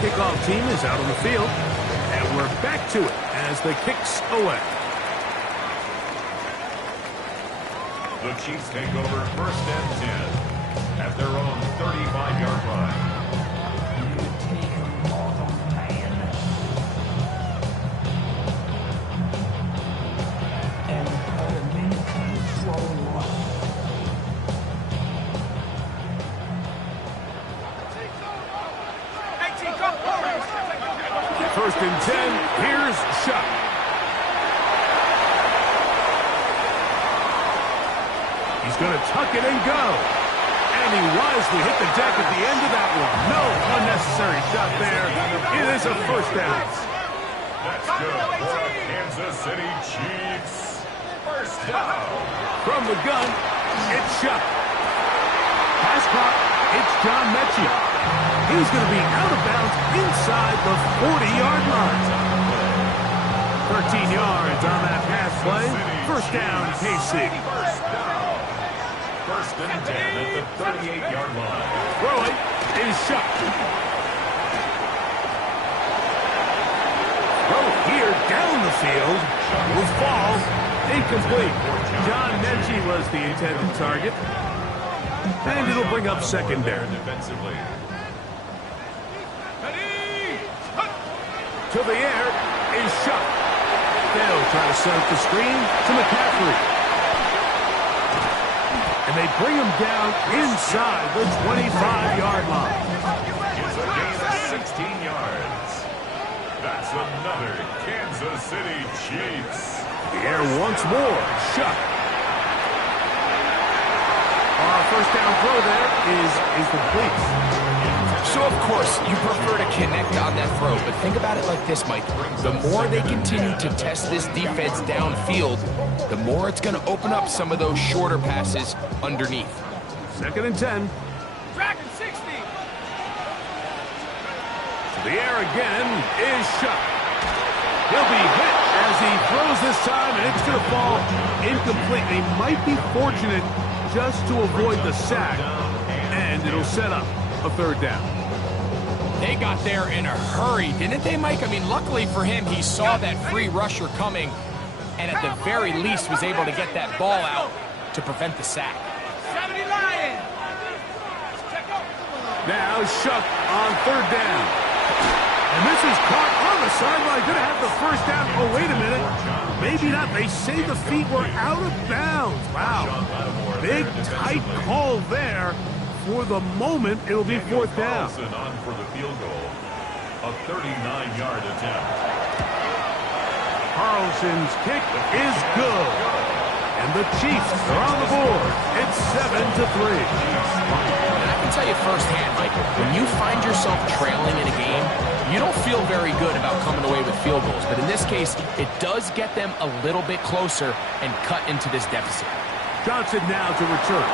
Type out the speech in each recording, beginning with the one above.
kickoff team is out on the field. And we're back to it as the kick's away. The Chiefs take over 1st and 10 at their own 35-yard line. First and 10, here's Shuck. He's going to tuck it and go. And he wisely hit the deck at the end of that one. No unnecessary shot there. It is a first down. That's good for Kansas City Chiefs. First down. From the gun, it's Shuck. Pass clock, it's John Mechie. He's going to be out of bounds inside the 40-yard line. 13 yards on that pass play. First down, KC. First and 10 at the 38-yard line. Throwing is Shuck. Throw here down the field. Will fall. Incomplete. John Mechie was the intended target. And it'll bring up secondary. Defensively. To the air is Shuck. They'll try to set up the screen to McCaffrey. And they bring him down inside the 25-yard line. It's a gain of 16 yards. That's another Kansas City Chiefs. The air once more. Shuck. Our first down throw there is complete. So, of course, you prefer to connect on that throw, but think about it like this, Mike. The more they continue to test this defense downfield, the more it's going to open up some of those shorter passes underneath. Second and 10. Dragon 60. To the air again is Shuck. He'll be hit as he throws this time, and it's going to fall incomplete. They might be fortunate just to avoid the sack, and it'll set up a third down. They got there in a hurry, didn't they, Mike? I mean, luckily for him, he saw that free rusher coming, and at the very least was able to get that ball out to prevent the sack. 70 Lions. Now Shuck on third down. And this is caught on the sideline. Going to have the first down. Oh, wait a minute. Maybe not. They say the feet were out of bounds. Wow. Big, tight call there. For the moment, it'll be fourth down. On for the field goal. A 39-yard attempt. Carlson's kick is good. And the Chiefs are on the board. It's 7-3. And I can tell you firsthand, Mike, when you find yourself trailing in a game, you don't feel very good about coming away with field goals. But in this case, it does get them a little bit closer and cut into this deficit. Johnson now to return.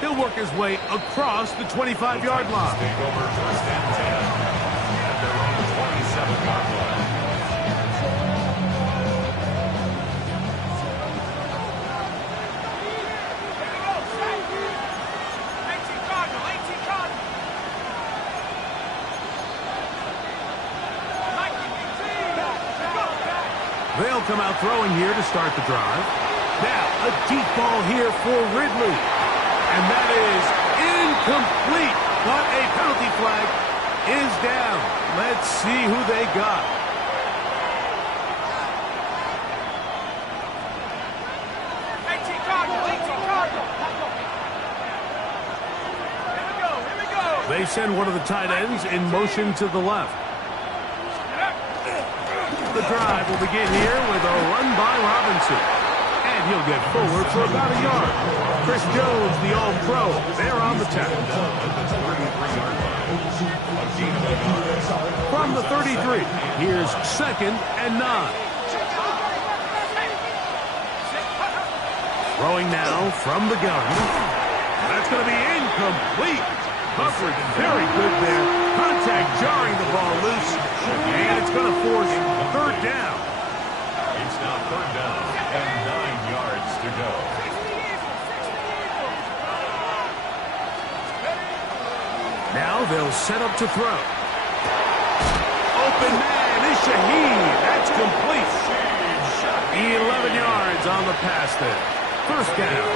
He'll work his way across the 25-yard line. Take over first and 10 at their own 27-yard line. They'll come out throwing here to start the drive. Now, a deep ball here for Ridley. And that is incomplete. But a penalty flag is down. Let's see who they got. They send one of the tight ends in motion to the left. The drive will begin here with a run by Robinson. And he'll get forward for about a yard. Chris Jones, the All-Pro, there on the tackle. From the 33, here's 2nd and 9. Throwing now from the gun. That's going to be incomplete. Coverage very good there. Contact jarring the ball loose. And it's going to force third down. It's now third down and 9 yards to go. they'll set up to throw. Open man is Shaheed. That's complete. 11 yards on the pass there. First down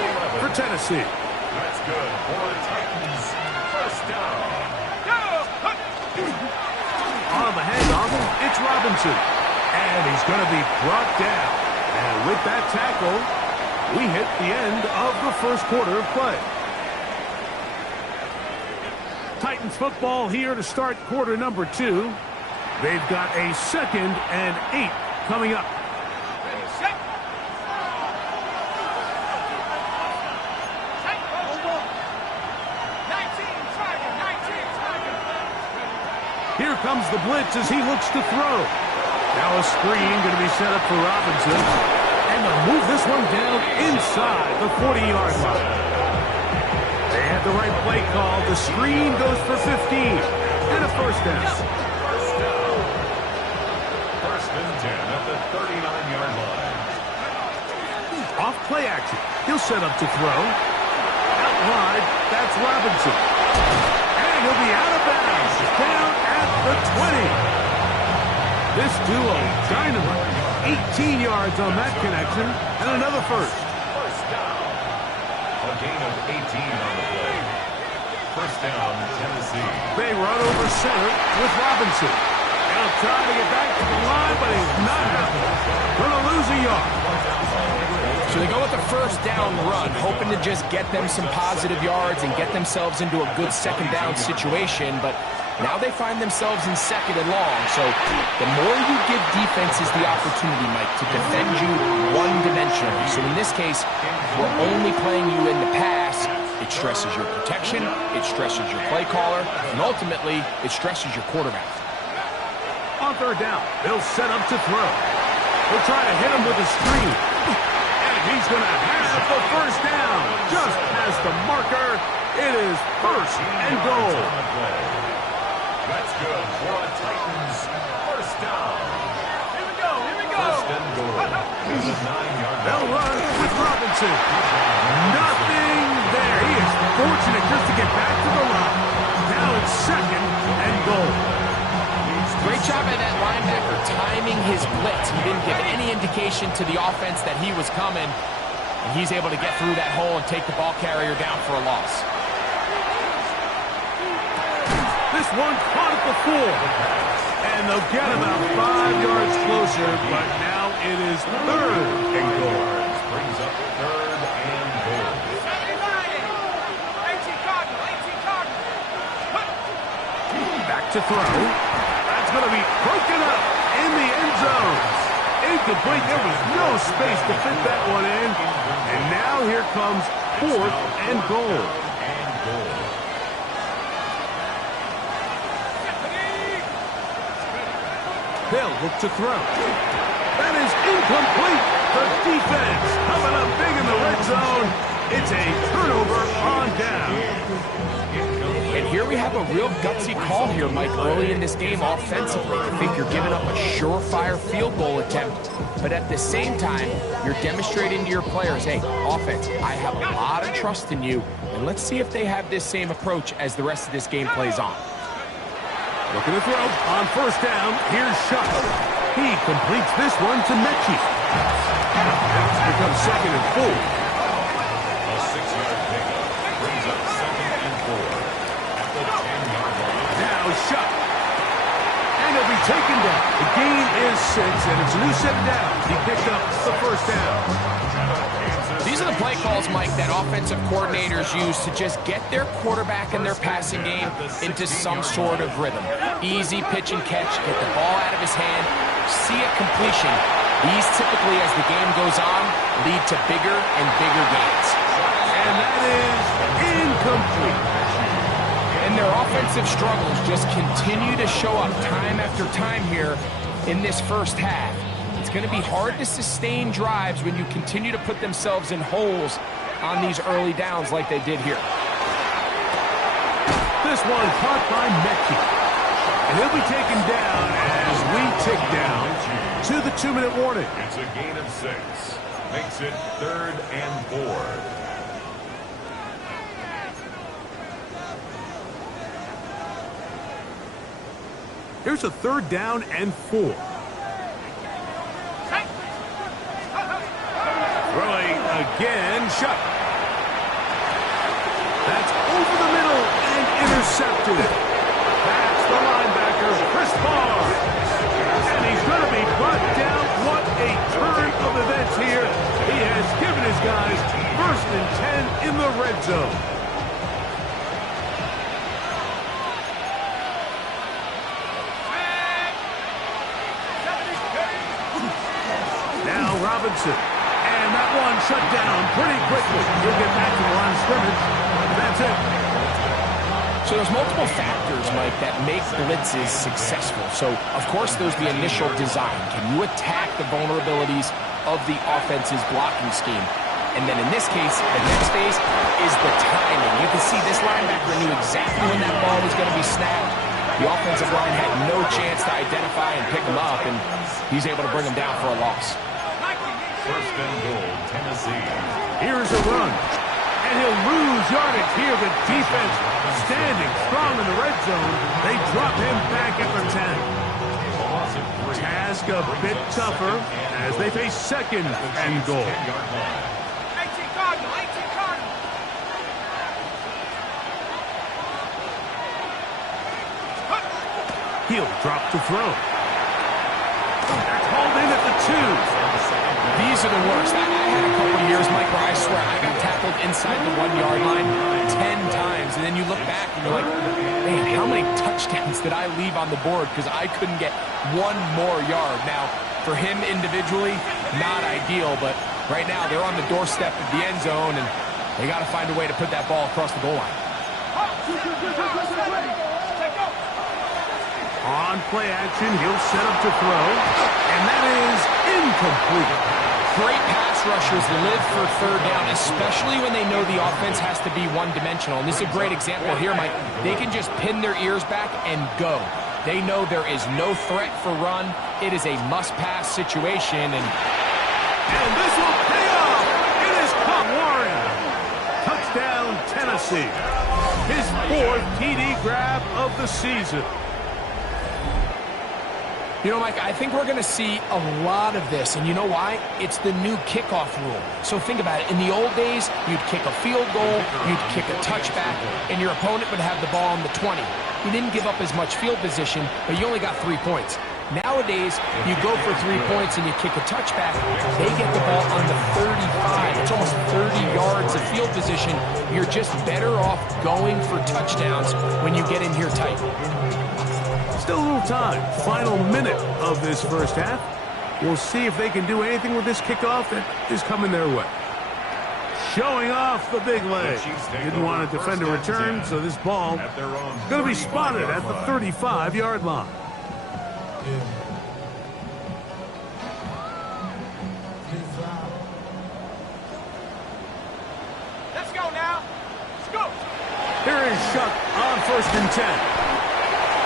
for Tennessee. That's good for the Titans. First down. On the handoff, it's Robinson. And he's going to be brought down. And with that tackle, we hit the end of the first quarter of play. Titans football here to start quarter number 2. They've got a 2nd and 8 coming up. Here comes the blitz as he looks to throw. Now a screen going to be set up for Robinson. And they'll move this one down inside the 40-yard line. They had the right play call. The screen goes for 15. And a first down. First and 10 at the 39-yard line. Off play action. He'll set up to throw. Out wide, that's Robinson. And he'll be out of bounds. Down at the 20. This duo, dynamite. 18 yards on that connection, and another first. First down. A gain of 18 on the play. First down, Tennessee. They run over center with Robinson. He'll try to get back to the line, but he's not happening. Going to lose a yard. So they go with the first down run, hoping to just get them some positive yards and get themselves into a good second down situation, but now they find themselves in 2nd and long. So the more you give defenses the opportunity, Mike, to defend you one-dimensionally. So in this case, we're only playing you in the pass. It stresses your protection, it stresses your play caller, and ultimately, it stresses your quarterback. On third down, they'll set up to throw. They'll try to hit him with a screen. And he's going to have the first down. Just past the marker. It is first and goal. That's good for the Titans. First down. Here we go. First and goal. It's a 9-yard They'll run with Robinson. Nothing there. He is fortunate just to get back to the line. Now it's 2nd and goal. Great job by that linebacker timing his blitz. He didn't give any indication to the offense that he was coming. And he's able to get through that hole and take the ball carrier down for a loss. This one caught at the 4. And they'll get about 5 yards closer, but now it is 3rd and goal. Brings up 3rd and goal. 18 Cardinal. Back to throw. That's going to be broken up in the end zone. Incomplete. There was no space to fit that one in. And now here comes 4th and goal. They'll look to throw. That is incomplete. The defense coming up big in the red zone. It's a turnover on down. And here we have a real gutsy call here, Mike, early in this game offensively. I think you're giving up a surefire field goal attempt, but at the same time, you're demonstrating to your players, hey, offense, I have a lot of trust in you, and let's see if they have this same approach as the rest of this game plays on. Looking to throw on first down. Here's Shuck. He completes this one to Mechie. Becomes 2nd and 4. A 6-yard pickup brings up 2nd and 4 at the 10-yard line. Now Shuck. And he'll be taken down. The gain is 6, and it's a new set of downs. He picked up the first down. These are the play calls, Mike, that offensive coordinators use to just get their quarterback and their passing game into some sort of rhythm. Easy pitch and catch, get the ball out of his hand, see a completion. These typically, as the game goes on, lead to bigger and bigger gains. And that is incomplete. And their offensive struggles just continue to show up time after time here in this first half. It's going to be hard to sustain drives when you continue to put themselves in holes on these early downs like they did here. This one caught by Mechie. And he'll be taken down as we tick down to the 2-minute warning. It's a gain of 6. Makes it 3rd and 4. Here's a 3rd down and 4. Throwing again, Shuck. That's over the middle and intercepted. That's the linebacker, Chris Barnes. And he's going to be brought down. What a turn of events here. He has given his guys 1st and 10 in the red zone. Now Robinson. And that one shut down pretty quickly. He'll get back to the line of scrimmage. That's it. So there's multiple factors, Mike, that make blitzes successful. So, of course, there's the initial design. Can you attack the vulnerabilities of the offense's blocking scheme? And then in this case, the next phase is the timing. You can see this linebacker knew exactly when that ball was going to be snapped. The offensive line had no chance to identify and pick him up, and he's able to bring him down for a loss. 1st and goal, Tennessee. Here's a run. And he'll lose yardage here. The defense standing strong in the red zone. They drop him back at the 10. Task a bit tougher as they face 2nd and goal. 18 Cardinal, 18 Cardinal. He'll drop to throw. That's hauled in at the 2. These are the worst. I had a couple of years, Mike, where I swear I got tackled inside the 1-yard line 10 times. And then you look back and you're like, man, how many touchdowns did I leave on the board because I couldn't get one more yard? Now, for him individually, not ideal, but right now they're on the doorstep of the end zone, and they got to find a way to put that ball across the goal line. On play action, he'll set up to throw. And that is incomplete. Great pass rushers live for 3rd down, especially when they know the offense has to be one-dimensional. And this is a great example here, Mike. They can just pin their ears back and go. They know there is no threat for run. It is a must-pass situation. And this will pay off. It is caught. Warren. Touchdown, Tennessee. His 4th TD grab of the season. you know, Mike, I think we're going to see a lot of this. And you know why? It's the new kickoff rule. So think about it. In the old days, you'd kick a field goal, you'd kick a touchback, and your opponent would have the ball on the 20. You didn't give up as much field position, but you only got 3 points. Nowadays, you go for 3 points and you kick a touchback, they get the ball on the 35. It's almost 30 yards of field position. You're just better off going for touchdowns when you get in here tight. Still a little time. Final minute of this first half. We'll see if they can do anything with this kickoff that is coming their way. Showing off the big leg. Didn't want to defend a return, so this ball is going to be spotted at the 35-yard line. Let's go now. Let's go. Here is Shuck on 1st and 10.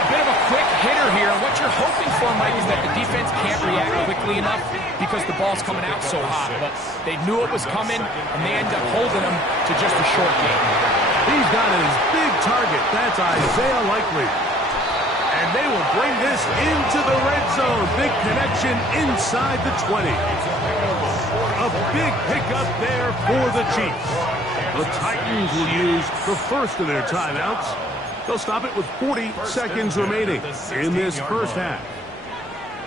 A bit of a quick hitter here. What you're hoping for, Mike, is that the defense can't react quickly enough because the ball's coming out so hot. But they knew it was coming, and they end up holding him to just a short gain. He's got his big target. That's Isaiah Likely. And they will bring this into the red zone. Big connection inside the 20. A big pickup there for the Chiefs. The Titans will use the first of their timeouts. They'll stop it with 40 seconds remaining in this first half.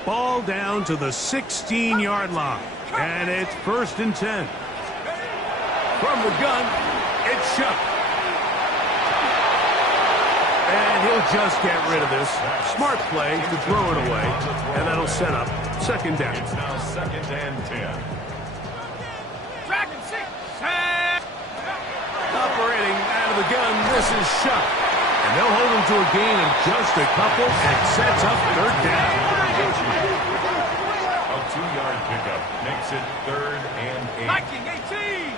Ball down to the 16-yard line. And it's 1st and 10. From the gun, it's Shuck. And he'll just get rid of this. Smart play to throw it away. And that'll set up 2nd down. It's now 2nd and 10. Dragon 6. Set. Operating out of the gun, this is Shuck. And they'll hold him to a gain of just a couple and sets up 3rd down. A 2-yard pickup makes it 3rd and 8. Viking 18.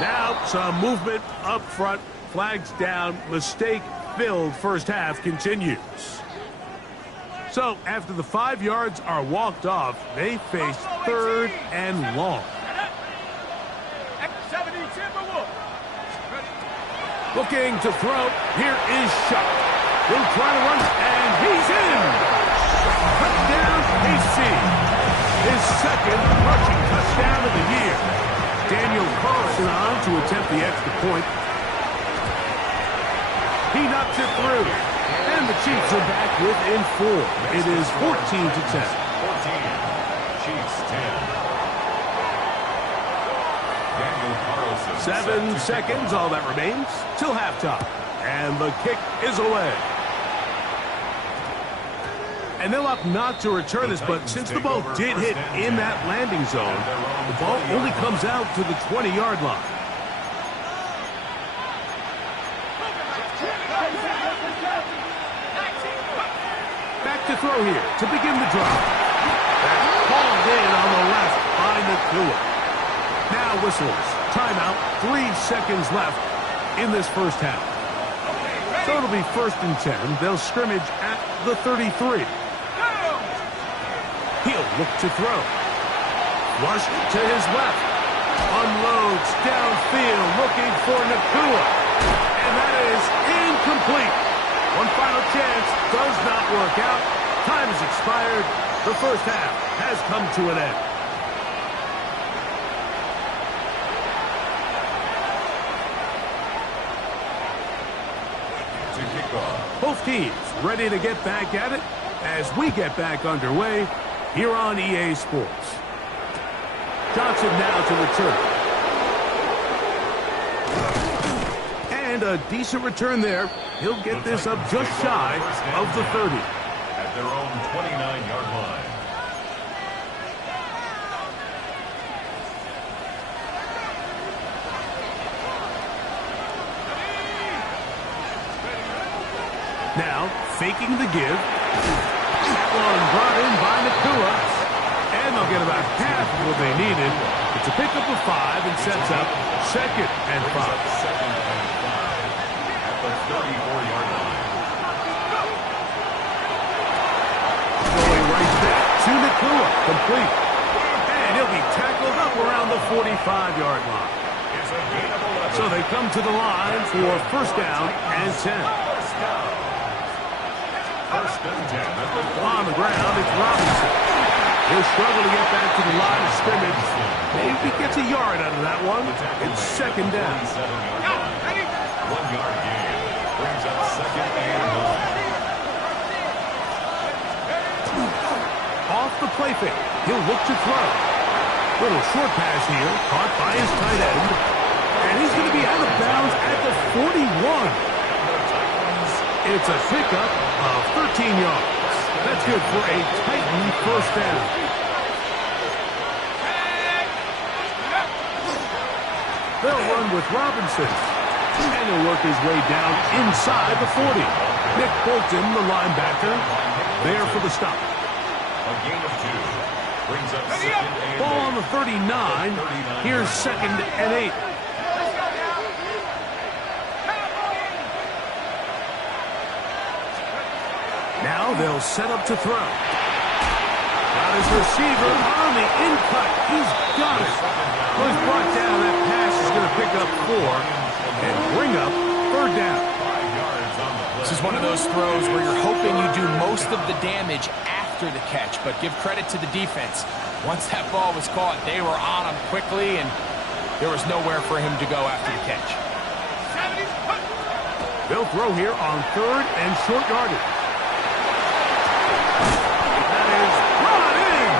Now some movement up front. Flags down. Mistake-filled first half continues. So after the 5 yards are walked off, they face 3rd and long. X70 Timberwolves. Looking to throw. Here is Shuck. He'll try to run, and he's in. KC, his second rushing touchdown of the year. Daniel Carlson on to attempt the extra point. He knocks it through. And the Chiefs are back within 4. It is 14-10. 14. Chiefs 10. Daniel Carlson. 7 seconds, all that remains, till halftime. And the kick is away. And they'll opt not to return this, but since the ball did hit in that landing zone, the ball only comes out to the 20-yard line. Back to throw here to begin the drive. That's called in on the left by Nacua. Now whistles. Timeout. 3 seconds left in this first half. So it'll be 1st and 10. They'll scrimmage at the 33. He'll look to throw. Flush to his left. Unloads downfield looking for Nacua. And that is incomplete. One final chance does not work out. Time has expired. The first half has come to an end. To kick off. Both teams ready to get back at it as we get back underway here on EA Sports. Johnson now to return. And a decent return there. He'll get this up just shy of the 30. At their own 29-yard line. Now, faking the give. That one brought in by Nacua. And they'll get about half of what they needed. It's a pickup of 5 and sets up 2nd and 5. Second and 5 at the 34-yard line. Going right back to Nacua. Complete. And he'll be tackled up around the 45-yard line. It's a gain of 11. So they come to the line for 1st down and 10. First down. 1st and 10 at the 40. On the ground, it's Robinson. He'll struggle to get back to the line of scrimmage. Maybe gets a yard out of that one. It's 2nd down. 27-yard line. 1-yard gain. Brings up 2nd and 9. Off the play fake. He'll look to throw. Little short pass here, caught by his tight end. And he's going to be out of bounds at the 41. It's a pickup of 13 yards. That's good for a Titan 1st down. They'll run with Robinson. And he'll work his way down inside the 40. Nick Bolton, the linebacker, there for the stop. A gain of 2. Brings up 2nd and Ball 8. on the 39. Here's 2nd and 8. Now they'll set up to throw. Got his receiver on the in-cut. He's got it. Was brought down. That pass is going to pick up 4 and bring up 3rd down. 5 yards on the play. This is one of those throws where you're hoping you do most of the damage after the catch, but give credit to the defense. Once that ball was caught, they were on him quickly, and there was nowhere for him to go after the catch. They'll throw here on 3rd and short yardage. That is brought in.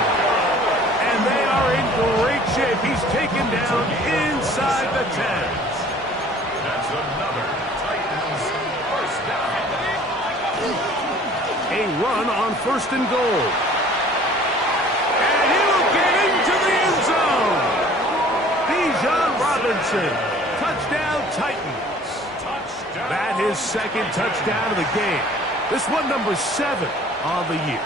And they are in great shape. He's taken down inside the 10. That's another Titans 1st down. A run on 1st and goal. And he'll get into the end zone. Bijan Robinson. Touchdown Titans. Touchdown. That is 2nd touchdown of the game. This one number 7 of the year.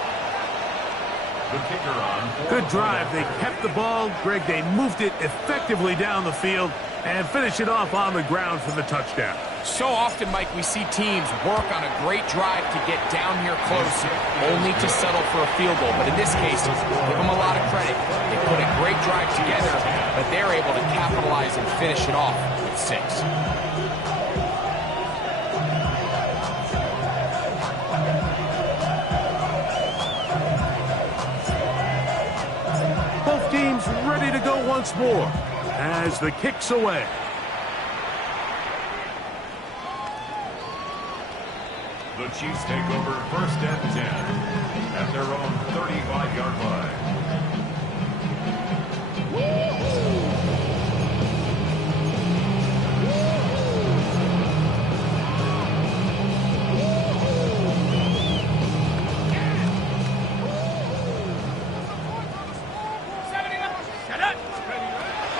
The kicker on. Good drive. They kept the ball. Greg, they moved it effectively down the field and finish it off on the ground for the touchdown. So often, Mike, we see teams work on a great drive to get down here close, only to settle for a field goal. But in this case, give them a lot of credit. They put a great drive together, but they're able to capitalize and finish it off with 6. ready to go once more as the kick's away. The Chiefs take over 1st and 10 at their own 35-yard line.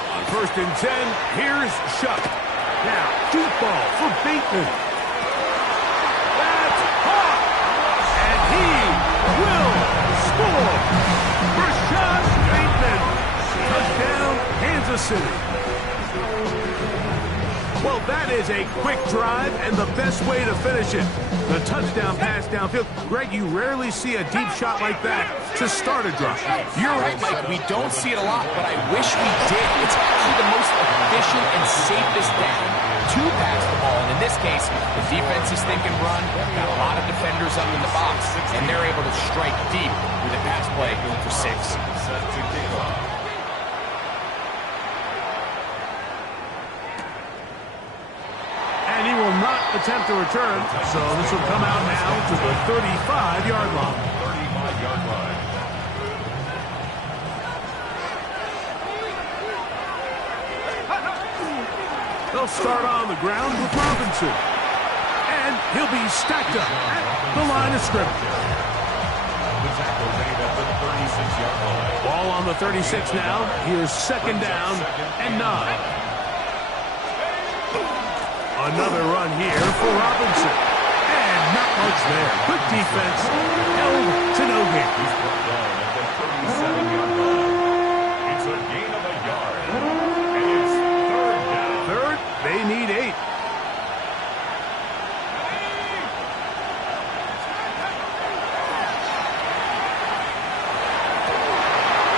On 1st and 10, here's Shuck. Now, deep ball for Bateman. That's caught! And he will score! Rashad Bateman! Touchdown, Kansas City. Well, that is a quick drive and the best way to finish it. The touchdown pass downfield. Greg, you rarely see a deep shot like that to start a drive. You're right, Mike. We don't see it a lot, but I wish we did. It's actually the most efficient and safest down to pass the ball. And in this case, the defense is thinking run, got a lot of defenders up in the box, and they're able to strike deep with a pass play for 6. Set to kick off. And he will not attempt to return, so this will come out now to the 35-yard line. 35-yard line. They'll start on the ground with Robinson. And he'll be stacked up at the line of scrimmage. The tackle made at the 36-yard line. Ball on the 36 now. Here's 2nd down and 9. Another run here for Robinson. And not much there. Good defense. Held to no gain. He's brought down at the 37-yard line. It's a gain of a yard. And it's 3rd down. 3rd, they need 8.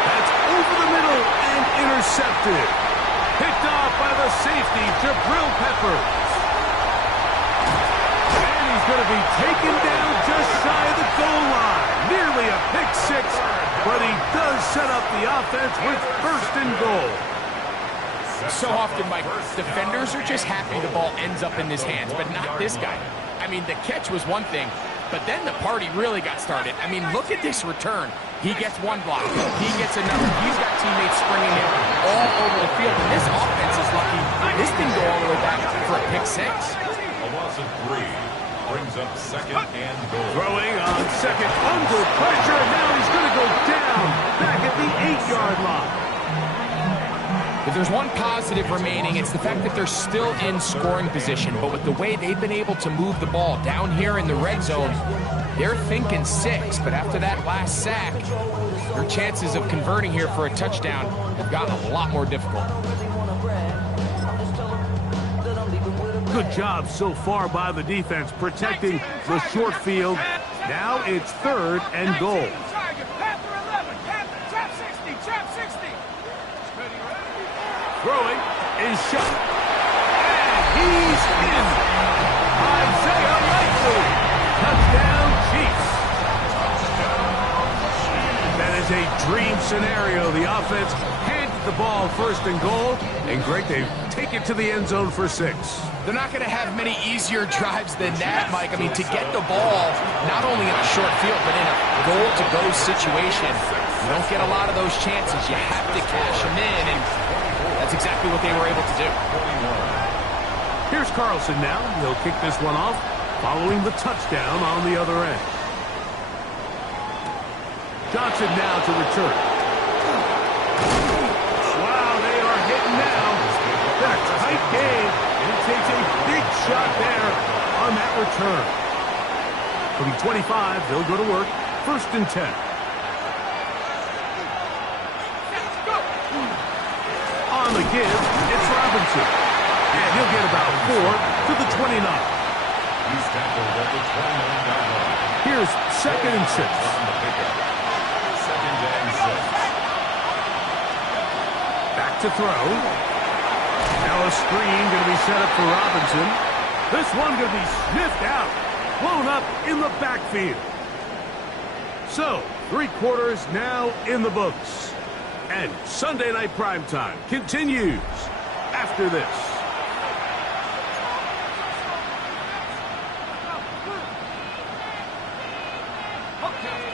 That's over the middle and intercepted. Picked off by the safety, Jabril Peppers. Going to be taken down just shy of the goal line. Nearly a pick 6, but he does set up the offense with 1st and goal. So often, Mike, defenders are just happy the ball ends up in his hands, but not this guy. I mean, the catch was one thing, but then the party really got started. I mean, look at this return. He gets one block. He gets another. He's got teammates springing him all over the field, and this offense is lucky. This didn't go all the way back for a pick 6. A loss of 3. Brings up 2nd and goal. Throwing on 2nd under pressure, and now he's going to go down back at the 8-yard line. If there's one positive remaining, it's the fact that they're still in scoring position. But with the way they've been able to move the ball down here in the red zone, they're thinking 6. But after that last sack, their chances of converting here for a touchdown have gotten a lot more difficult. Good job so far by the defense protecting the short field. Now it's 3rd and goal. Throwing is shot. And he's in. Isaiah Likely. Touchdown, Chiefs. That is a dream scenario. The offense handed the ball 1st and goal. And Greg, they take it to the end zone for 6. They're not going to have many easier drives than that, Mike. I mean, to get the ball, not only in a short field, but in a goal-to-go situation, you don't get a lot of those chances. You have to cash them in, and that's exactly what they were able to do. Here's Carlson now. He'll kick this one off, following the touchdown on the other end. Johnson now to return. Wow, they are hitting now. They're a tight game. And it takes a big shot there on that return. From 25, they'll go to work. 1st and 10. On the give, it's Robinson. And he'll get about 4 to the 29. He's tackled at the 29-yard line. Here's 2nd and 6. 2nd and 6. Back to throw. Now a screen going to be set up for Robinson. This one going to be sniffed out. Blown up in the backfield. So, 3 quarters now in the books. And Sunday Night Primetime continues after this.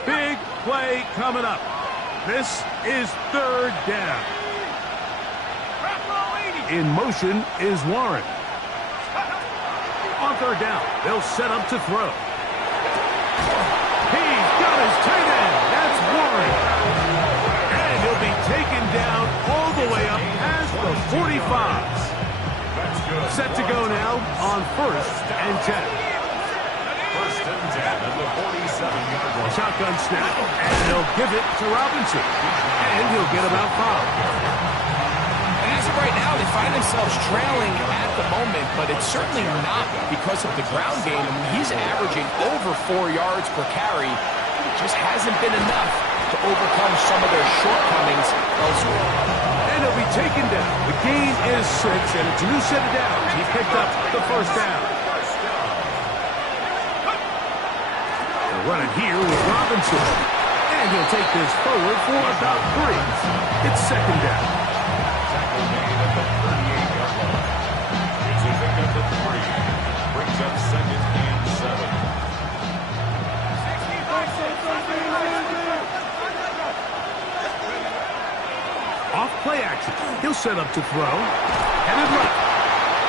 Big play coming up. This is third down. In motion is Warren. On third down, they'll set up to throw. He's got his tight end. That's Warren. And he'll be taken down all the way up past the 45. Set to go now on 1st and 10. 1st and 10 at the 47-yard line. Shotgun snap, and they'll give it to Robinson. And he'll get about 5. And as of right now, they find themselves trailing at the moment, but it's certainly not because of the ground game. I mean, he's averaging over 4 yards per carry. It just hasn't been enough to overcome some of their shortcomings elsewhere. And he'll be taken down. The gain is 6, and it's a new set of downs. He picked up the first down. They'll run it here with Robinson. And he'll take this forward for about 3. It's second down. Tackle made at the 38-yard line. It's a pickup of 3. Brings up 2nd and 7. Off play action. He'll set up to throw. Headed left.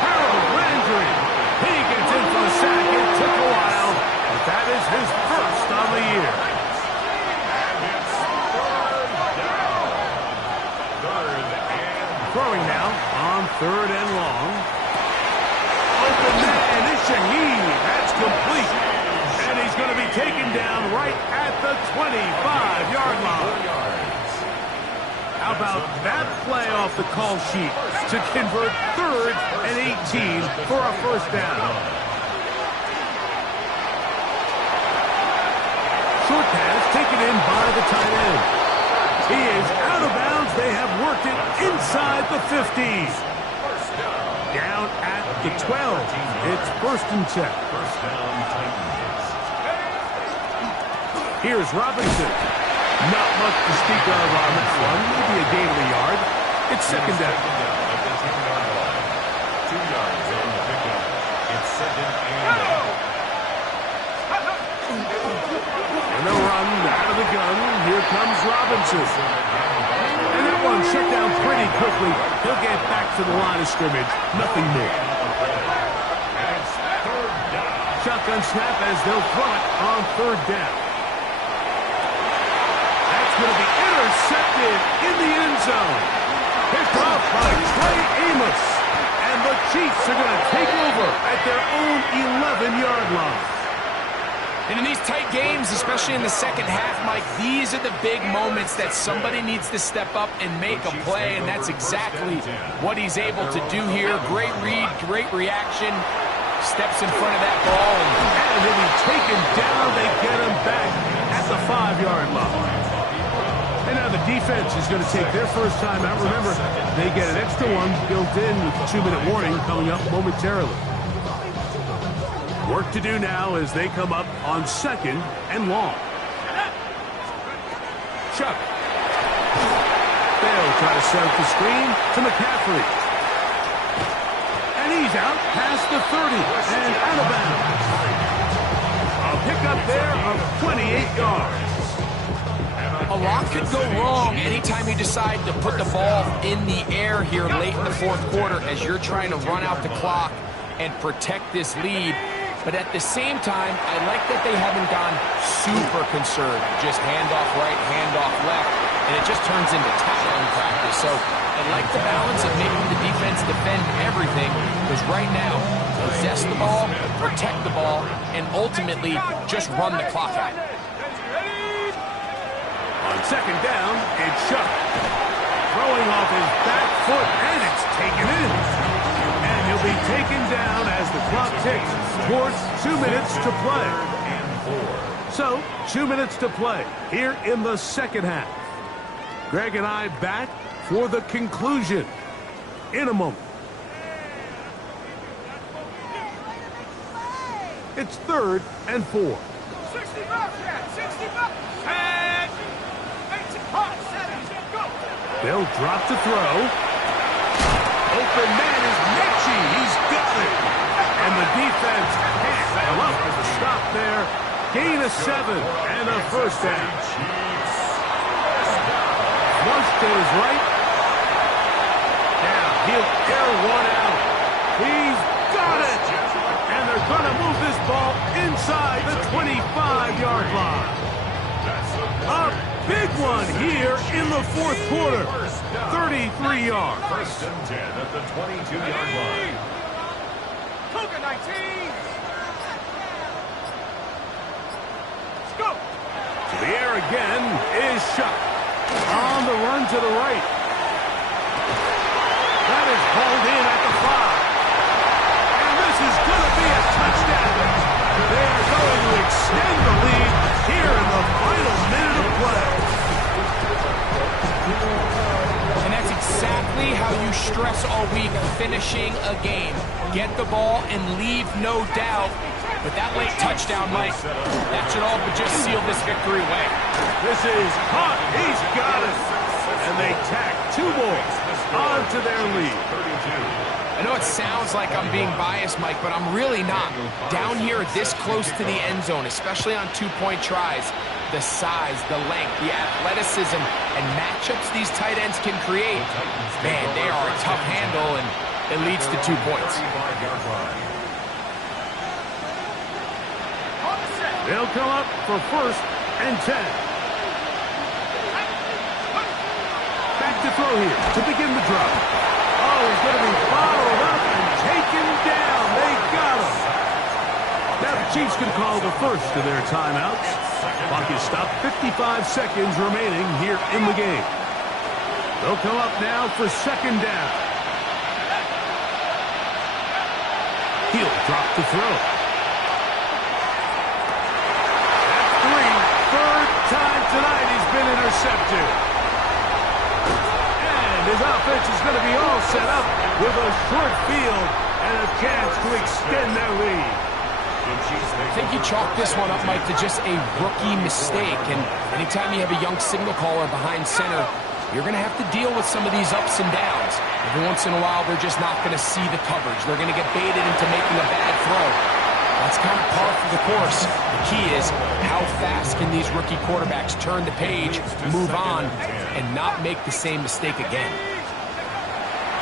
Harold Landry. He gets in for the sack. It took a while, but that is his first on the year. And it's third down. Third and Throwing now on 3rd and long. Open man is Shaheed. That's complete. And he's going to be taken down right at the 25-yard line. How about that play off the call sheet to convert 3rd and 18 for a first down? Short pass taken in by the tight end. He is out of bounds. They have worked it inside the 50. Down at the 12. It's 1st and 10. first down Titans. Here's Robinson. Not much to speak of on this one. Maybe a gain of a yard. It's second down. At the 10-yard line. 2 yards on the pickup. It's 2nd and 8. And they'll run out of the gun. Here comes Robinson. And that one shut down pretty quickly. He'll get back to the line of scrimmage. Nothing more. And it's 3rd down. Shotgun snap as they'll throw it on 3rd down. Going to be intercepted in the end zone. Picked off by Trey Amos. And the Chiefs are going to take over at their own 11-yard line. And in these tight games, especially in the second half, Mike, these are the big moments that somebody needs to step up and make a play, and that's exactly what he's able to do here. Great read, great reaction. Steps in front of that ball. And he'll be taken down. They get him back at the 5-yard line. And now the defense is going to take their first time out. Remember, they get an extra one built in with the 2-minute warning coming up momentarily. Work to do now as they come up on 2nd and long. Chuck. They'll try to set up the screen to McCaffrey. And he's out past the 30 and out of bounds. A pickup there of 28 yards. A lot could go wrong anytime you decide to put the ball in the air here late in the 4th quarter as you're trying to run out the clock and protect this lead. But at the same time, I like that they haven't gone super conserved. Just handoff right, handoff left, and it just turns into tackling practice. So I like the balance of making the defense defend everything, because right now, possess the ball, protect the ball, and ultimately just run the clock out. On 2nd down, it's Chuck. Throwing off his back foot, and it's taken in. And he'll be taken down as the clock ticks towards 2 minutes to play. So, 2 minutes to play here in the second half. Greg and I back for the conclusion in a moment. It's 3rd and 4. 60 bucks, yeah, 60 bucks. And 18, 7, go. They'll drop to throw. Open man is Mechie. He's got it. And the defense can't come up with a stop there. Gain of 7 and a first down. Flush to his right. Now he'll air one out. He's got it. And they're going to move this ball inside the 25-yard line. A big one here in the fourth quarter. 33 yards. First and 10 at the 22-yard line. Cougar 19. Let's go. To the air again is Shuck. On the run to the right. That is hauled in at the 5. And this is going to be a touchdown. They are going to extend the lead here in the final minute of play. And that's exactly how you stress all week finishing a game. Get the ball and leave no doubt. But that late touchdown, Mike, that should all but just seal this victory away. This is caught. He's got it. And they tack 2 more onto their lead. I know it sounds like I'm being biased, Mike, but I'm really not. Down here this close to the end zone, especially on 2-point tries, the size, the length, the athleticism, and matchups these tight ends can create, man, they are a tough handle, and it leads to 2 points. They'll come up for first and 10. Back to throw here to begin the drop. Oh, he's going to be followed up and taken down. They got him. Now the Chiefs can call the first of their timeouts. Clock is stopped. 55 seconds remaining here in the game. They'll come up now for second down. He'll drop to throw. Third time tonight he's been intercepted. And his offense is going to be all set up with a short field and a chance to extend their lead. I think you chalk this one up, Mike, to just a rookie mistake. And anytime you have a young signal caller behind center, you're going to have to deal with some of these ups and downs. Every once in a while, they're just not going to see the coverage. They're going to get baited into making a bad throw. That's kind of par for the course. The key is how fast can these rookie quarterbacks turn the page, move on, and not make the same mistake again.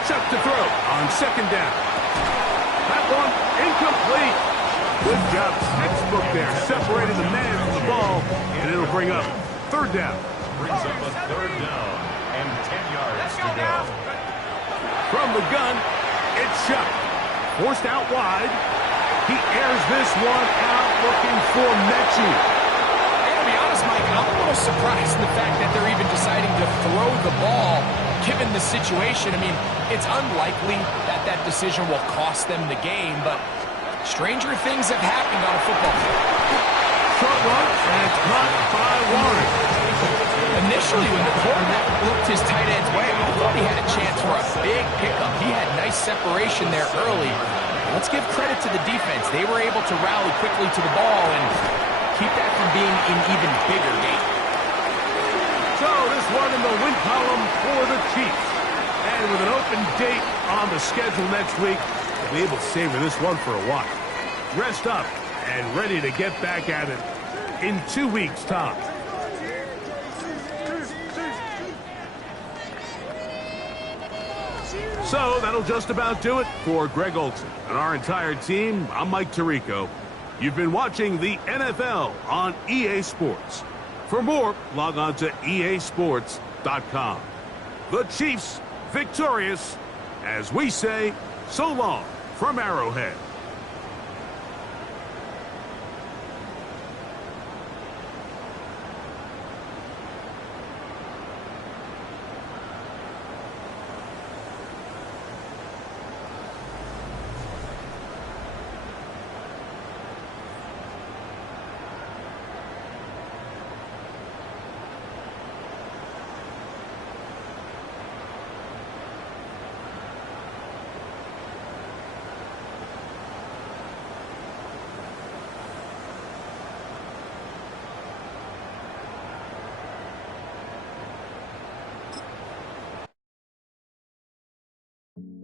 Chuck to throw on second down. That one incomplete. Good job, textbook there, separating the man from the ball, and it'll bring up third down. Brings up a third down and 10 yards to go. From the gun, it's Chuck. Forced out wide. He airs this one out looking for Mechie. I gotta be honest, Mike, I'm a little surprised in the fact that they're even deciding to throw the ball given the situation. I mean, it's unlikely that that decision will cost them the game, but stranger things have happened on a football field. Short one, and it's caught by Warren. Initially, when the quarterback looked his tight end's way, I thought he had a chance for a big pickup. He had nice separation there early. Let's give credit to the defense. They were able to rally quickly to the ball and keep that from being an even bigger game. So this one in the win column for the Chiefs. And with an open date on the schedule next week, they'll be able to savor this one for a while. Rest up and ready to get back at it in 2 weeks' time. So that'll just about do it for Greg Olsen and our entire team. I'm Mike Tirico. You've been watching the NFL on EA Sports. For more, log on to easports.com. The Chiefs victorious, as we say, so long from Arrowhead.